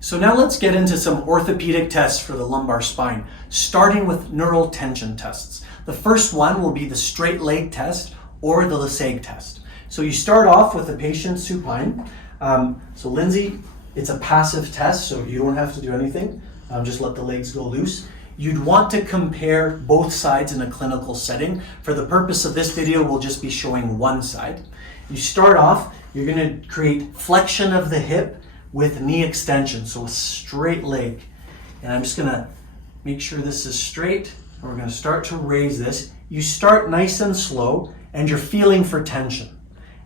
So now let's get into some orthopedic tests for the lumbar spine, starting with neural tension tests. The first one will be the straight leg test or the Sciatic test. So you start off with the patient supine. So Lindsay, it's a passive test, so you don't have to do anything. Just let the legs go loose. You'd want to compare both sides in a clinical setting. For the purpose of this video, we'll just be showing one side. You start off, you're going to create flexion of the hip with knee extension, so a straight leg. And I'm just going to make sure this is straight. We're going to start to raise this. You start nice and slow, and you're feeling for tension.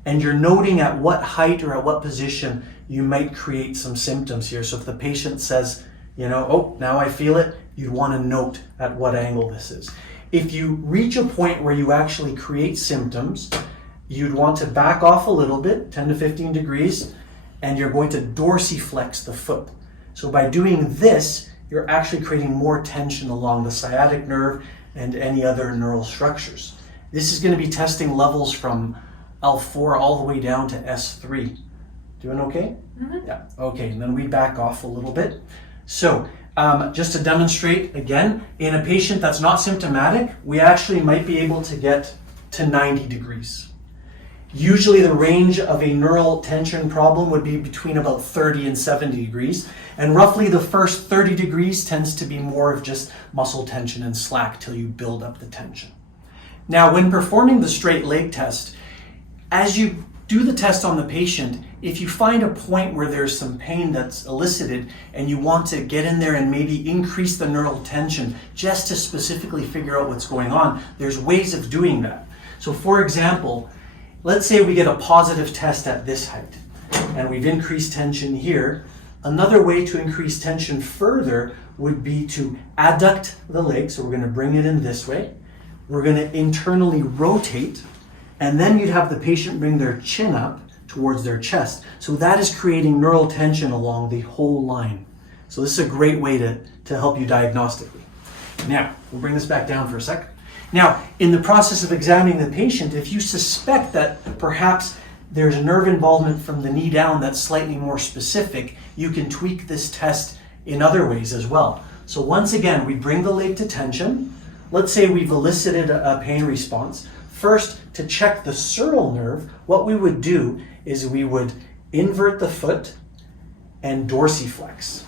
And you're noting at what height or at what position you might create some symptoms here. So if the patient says, oh, now I feel it, you'd want to note at what angle this is. If you reach a point where you actually create symptoms, you'd want to back off a little bit, 10 to 15 degrees, and you're going to dorsiflex the foot. So by doing this, you're actually creating more tension along the sciatic nerve and any other neural structures. This is going to be testing levels from L4 all the way down to S3. Doing okay? Mm-hmm. Yeah, okay, and then we back off a little bit. So just to demonstrate again, in a patient that's not symptomatic, we actually might be able to get to 90 degrees. Usually the range of a neural tension problem would be between about 30 and 70 degrees. And roughly the first 30 degrees tends to be more of just muscle tension and slack till you build up the tension. Now, when performing the straight leg test, as you do the test on the patient, if you find a point where there's some pain that's elicited and you want to get in there and maybe increase the neural tension just to specifically figure out what's going on, there's ways of doing that. So for example, let's say we get a positive test at this height and we've increased tension here. Another way to increase tension further would be to adduct the leg. So we're going to bring it in this way. We're going to internally rotate, and then you'd have the patient bring their chin up towards their chest. So that is creating neural tension along the whole line. So this is a great way to help you diagnostically. Now, we'll bring this back down for a sec. Now, in the process of examining the patient, if you suspect that perhaps there's nerve involvement from the knee down that's slightly more specific, you can tweak this test in other ways as well. So once again, we bring the leg to tension. Let's say we've elicited a pain response. First, to check the sural nerve, what we would do is we would invert the foot and dorsiflex.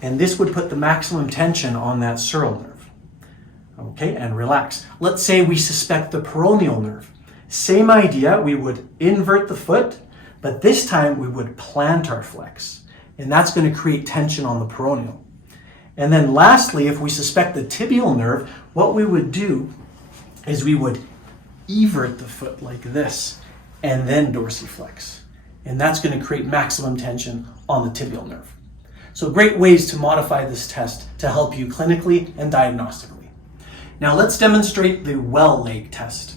And this would put the maximum tension on that sural nerve. Okay, and relax. Let's say we suspect the peroneal nerve. Same idea, we would invert the foot, but this time we would plantar flex. And that's going to create tension on the peroneal. And then lastly, if we suspect the tibial nerve, what we would do is we would evert the foot like this and then dorsiflex. And that's going to create maximum tension on the tibial nerve. So great ways to modify this test to help you clinically and diagnostically. Now let's demonstrate the well leg test.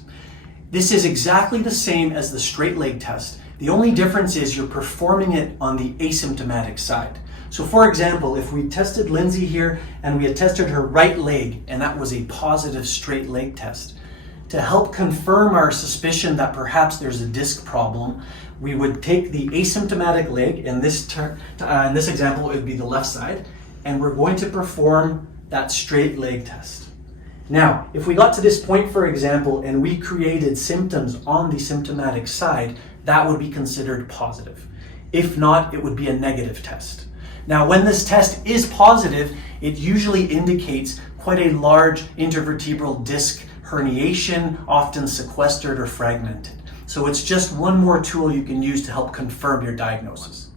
This is exactly the same as the straight leg test. The only difference is you're performing it on the asymptomatic side. So for example, if we tested Lindsay here and we had tested her right leg and that was a positive straight leg test, to help confirm our suspicion that perhaps there's a disc problem, we would take the asymptomatic leg, in this example it would be the left side, and we're going to perform that straight leg test. Now, if we got to this point, for example, and we created symptoms on the symptomatic side, that would be considered positive. If not, it would be a negative test. Now, when this test is positive, it usually indicates quite a large intervertebral disc herniation, often sequestered or fragmented. So it's just one more tool you can use to help confirm your diagnosis.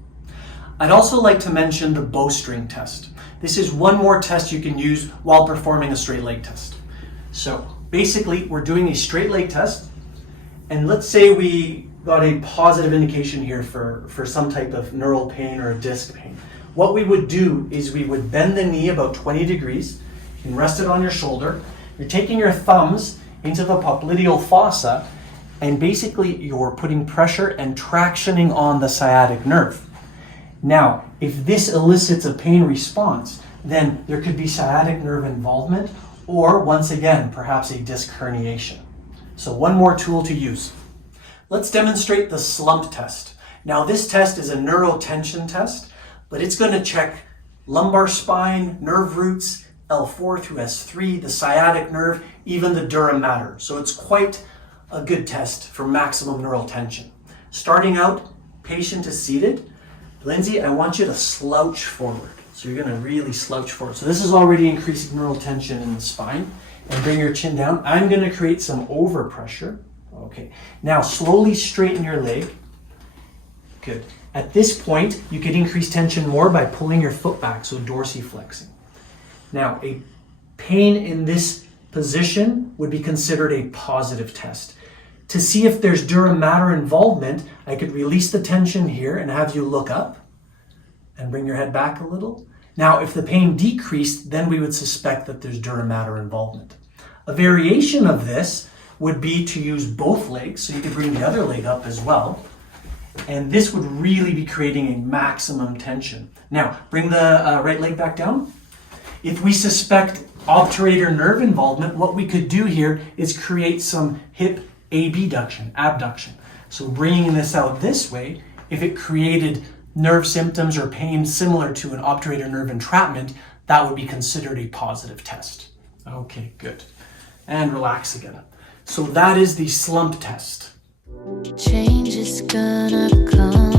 I'd also like to mention the Bowstring Test. This is one more test you can use while performing a straight leg test. So basically, we're doing a straight leg test, and let's say we got a positive indication here for some type of neural pain or a disc pain. What we would do is we would bend the knee about 20 degrees, you can rest it on your shoulder, you're taking your thumbs into the popliteal fossa, and basically you're putting pressure and tractioning on the sciatic nerve. Now, if this elicits a pain response, then there could be sciatic nerve involvement, or once again, perhaps a disc herniation. So one more tool to use. Let's demonstrate the Slump Test. Now this test is a neurotension test, but it's going to check lumbar spine, nerve roots, L4 through S3, the sciatic nerve, even the dura mater. So it's quite a good test for maximum neural tension. Starting out, patient is seated. Lindsay, I want you to slouch forward. So you're going to really slouch forward. So this is already increasing neural tension in the spine. And bring your chin down. I'm going to create some overpressure. Okay. Now slowly straighten your leg. Good. At this point, you could increase tension more by pulling your foot back, so dorsiflexing. Now, a pain in this position would be considered a positive test. To see if there's dura mater involvement, I could release the tension here and have you look up and bring your head back a little. Now, if the pain decreased, then we would suspect that there's dura mater involvement. A variation of this would be to use both legs, so you could bring the other leg up as well. And this would really be creating a maximum tension. Now, bring the right leg back down. If we suspect obturator nerve involvement, what we could do here is create some hip abduction. So bringing this out this way, if it created nerve symptoms or pain similar to an obturator nerve entrapment, that would be considered a positive test. Okay, good. And relax again. So that is the slump test. Change is gonna come.